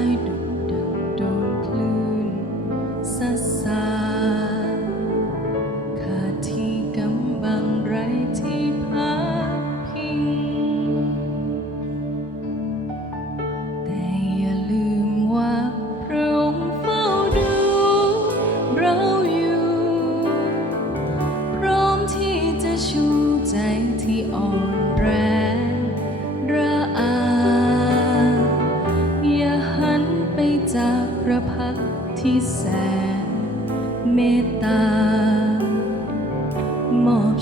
สียน มอบ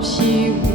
ม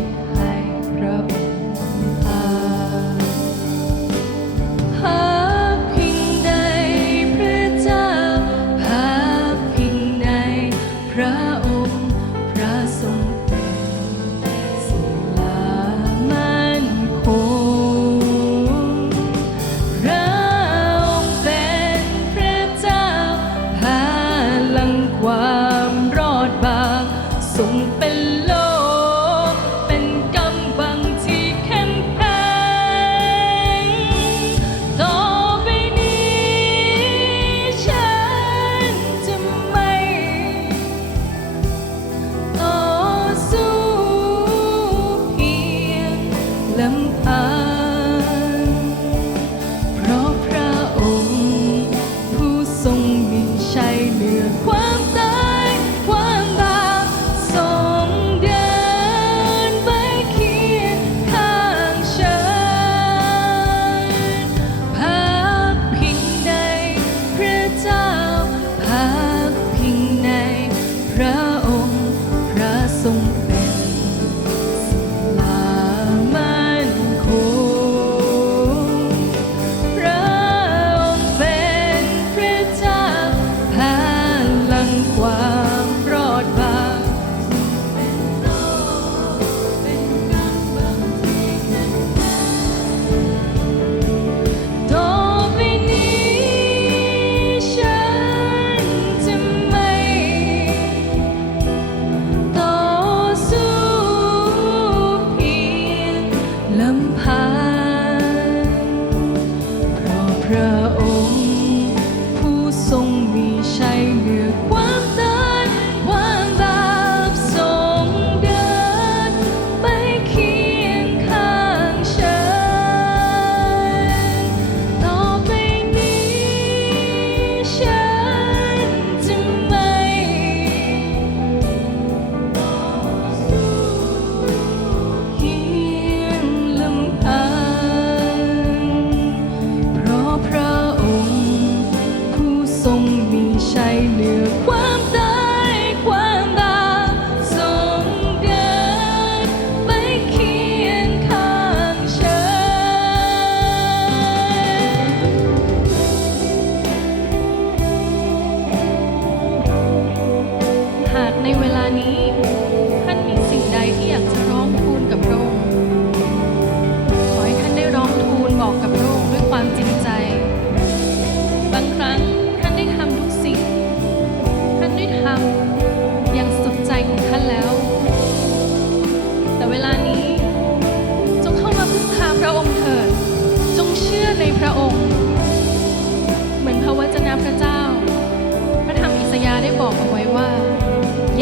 I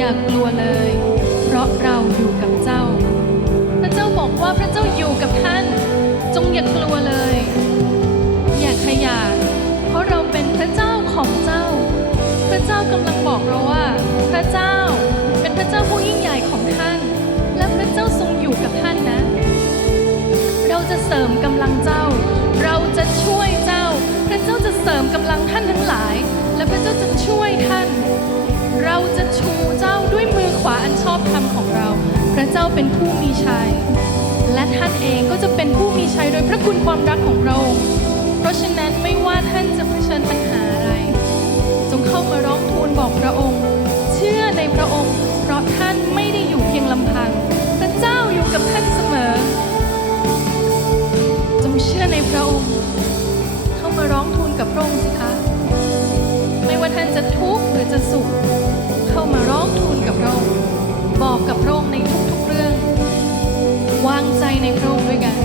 อย่ากลัวเลย เพราะเราอยู่กับเจ้า พระเจ้าบอกว่าพระเจ้าอยู่กับท่าน จงอย่ากลัวเลย อย่าขยาดเพราะเราเป็นพระเจ้าของเจ้า พระเจ้ากำลังบอกเราว่า พระเจ้าเป็นพระเจ้าผู้ยิ่งใหญ่ของท่าน และพระเจ้าทรงอยู่กับท่านนะ เราจะเสริมกำลังเจ้า เราจะช่วยเจ้า พระเจ้าจะเสริมกำลังท่านทั้งหลาย และพระเจ้าจะช่วยท่าน เราจะชูเจ้าด้วยมือขวาอันชอบธรรมของเรา พระเจ้าเป็นผู้มีชัย และท่านเองก็จะเป็นผู้มีชัยโดยพระคุณความรักของพระองค์ เพราะฉะนั้นไม่ว่าท่านจะเผชิญปัญหาอะไร จงเข้ามาร้องทูลบอกพระองค์ เชื่อในพระองค์ เพราะท่านไม่ได้อยู่เพียงลำพัง พระเจ้าอยู่กับท่านเสมอ จงเชื่อในพระองค์ เข้ามาร้องทูลกับพระองค์สิคะ จะทุกข์หรือจะสุข เข้ามาร้องทูลกับพระองค์บอกกับพระองค์ในทุกๆเรื่อง วางใจในพระองค์ด้วยกัน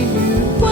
you.